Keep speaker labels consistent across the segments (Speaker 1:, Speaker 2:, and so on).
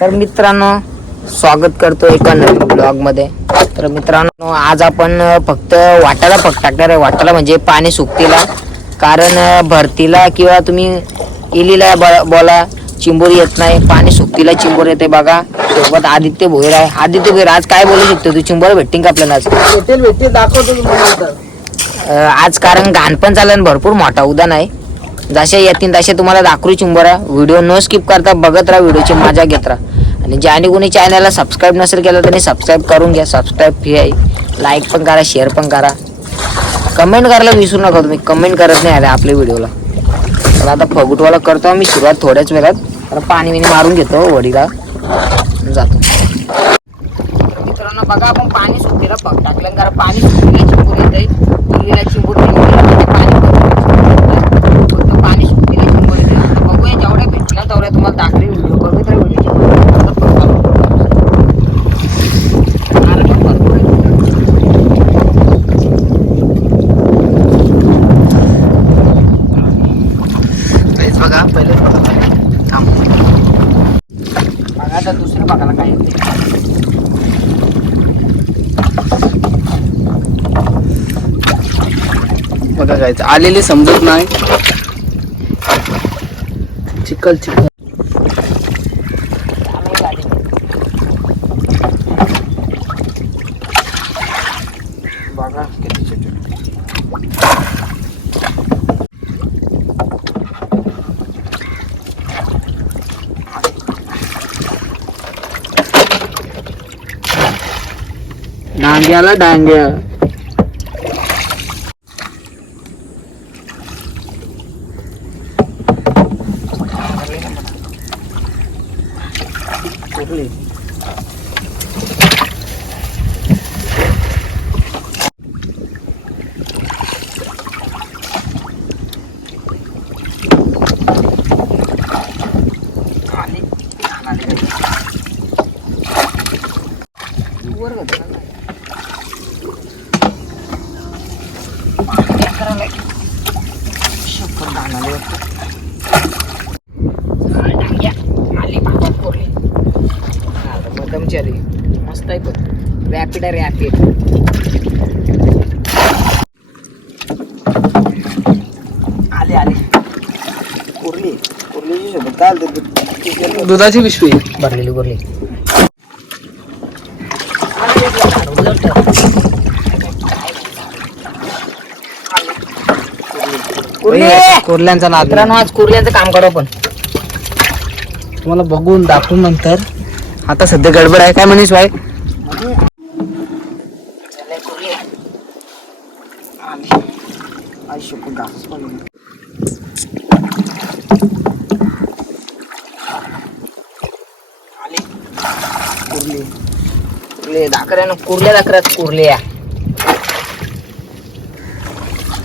Speaker 1: तर मित्रांनो स्वागत करतो एका नवीन ब्लॉगमध्ये तर मित्रांनो आज आपण फक्त वाटाला फक्त टाकणार आहे. वाटाला म्हणजे पाणी सुकतीला. कारण भरतीला किंवा तुम्ही इलीला ब- बोला चिंबोरी येत नाही. पाणी सुकतीला चिंबोर येते बघा. सोबत आदित्य भोईर आहे. आदित्य भोईर आज काय बोलू शकतो? तू चिंबोर भेटतील का आपल्याला आज?
Speaker 2: दाखवतो
Speaker 1: आज कारण घाण पण चाललं आणि भरपूर मोठा उद्यान आहे. जसे येतील तसे तुम्हाला दाखवू चिंबोरा व्हिडिओ न स्किप करता बघत राहा. व्हिडिओची मजा घेत राहा. आणि ज्याने कोणी चॅनलला सबस्क्राईब नसेल केलं त्यांनी सबस्क्राईब करून घ्या. सबस्क्राईब फी आहे. लाईक पण करा शेअर पण करा. कमेंट करायला विसरू नका तुम्ही. कमेंट करत नाही आले आपल्या व्हिडिओला तर आता फगुटवाला करतो आम्ही. सुरुवात थोड्याच वेळात. तर पाणी बिणी मारून घेतो वडीला. जातो. मित्रांनो बघा आपण पाणी सुकलेलं पग टाकलं कारण पाणी सुकलेलं चिंबूर येतंय. पूर्वीला चिंबूर म्हणजे पाणी फक्त पाणी सुकलेलं चिंबूर येते बघूया जेवढ्या भेटला तेवढ्या तुम्हाला दाखले व्हिडिओ करून तर व्हिडिओची
Speaker 2: हेच बघा. पहिले
Speaker 1: बघा आता दुसरं बघायला काय येते.
Speaker 2: बघा जायचं आलेले समजत नाही.
Speaker 1: चिखल चिखल.
Speaker 2: डांग्याला डांग्या
Speaker 1: शपथ दाणाले वाटतं. मस्त आहे पण रॅपिड आहे रॅपिड आले आले कुर्ली कुर्लीची सोबत काय
Speaker 2: दुधाची पिशवी
Speaker 1: भरलेली कुर्ली
Speaker 2: कोरल्यांचा नाद
Speaker 1: मित्रांनो आज कुर्ल्यांचं काम करू आपण.
Speaker 2: तुम्हाला बघून दाखवून नंतर. आता सध्या गडबड आहे. काय म्हणीस बाय
Speaker 1: कुर्ली. कुर्ले. दाखऱ्यानं कुर्ल्या दाखऱ्यात कुर्ल्या या. जगन. आले. कुर्ल्या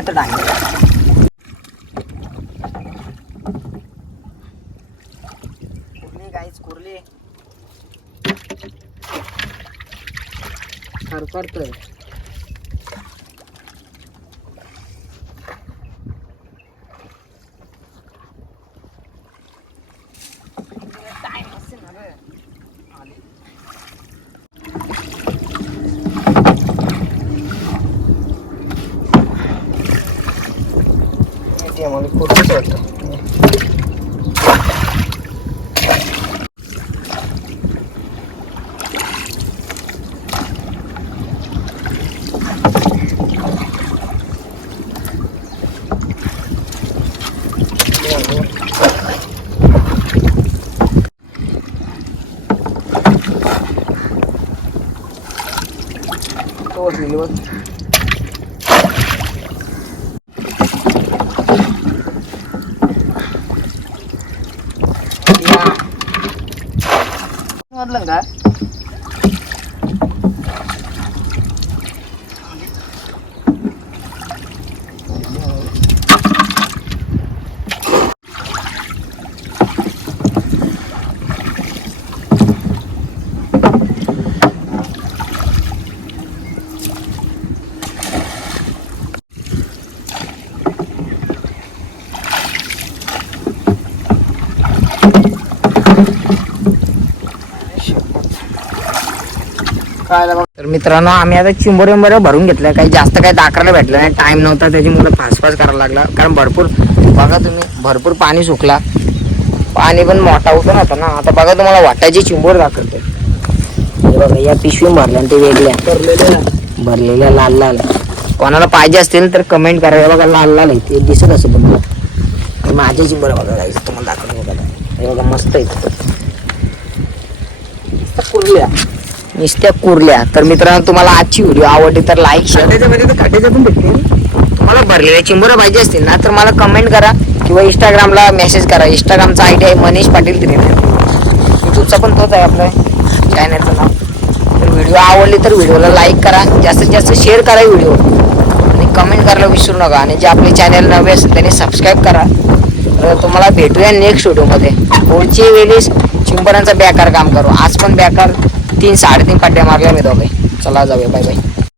Speaker 1: तर डांगे कुरली गाईच कुर्ली खरखरतोय मला कुठंच
Speaker 2: 冷的。
Speaker 1: तर मित्रांनो आम्ही आता चिंबोरे विंबोरे भरून घेतलं काही जास्त काही दाखरायला भेटलं नाही. टाइम नव्हता त्याच्यामुळे फासफास करायला लागला. कारण भरपूर बघा तुम्ही भरपूर पाणी सुकला. पाणी पण मोठा होतं ना. आता ना आता बघा तुम्हाला वाटायची चिंबोर दाखवते बघा या पिशवी भरल्या आणि ते वेगळ्या. भरलेल्या लाल लाल. कोणाला पाहिजे असतील तर कमेंट करायला बघा लाल लाल आहे. ते दिसत असं पण. माझ्या चिंबोर बघा जायचं तुम्हाला दाखवलं बघा. हे बघा मस्त आहे.
Speaker 2: कुरल्या.
Speaker 1: नुसत्या कुरल्या. तर मित्रांनो तुम्हाला आजची व्हिडिओ आवडली तर लाईक शेअर
Speaker 2: त्याच्यामध्ये तर खाट्याच्या पण भेटतील.
Speaker 1: तुम्हाला भरलेल्या चिंबोरं पाहिजे असतील ना तर मला कमेंट करा किंवा इंस्टाग्रामला मेसेज करा. इंस्टाग्रामचा आय डी आहे मनीष पाटील तिने युट्यूबचा पण तोच आहे आपलं. चॅनलचं नाव. तर व्हिडिओ आवडली तर व्हिडिओला लाईक करा. जास्तीत जास्त शेअर करा व्हिडिओ आणि कमेंट करायला विसरू नका. आणि जे आपले चॅनल नवे असेल त्यांनी सबस्क्राईब करा. तर तुम्हाला भेटूया नेक्स्ट व्हिडिओमध्ये पुढची वेळेस चिंबरांचा बेकार काम करू. आज पण बेकार. तीन साडेतीन पाट्या मारल्या मी दोघे. चला जाऊया बाय बाय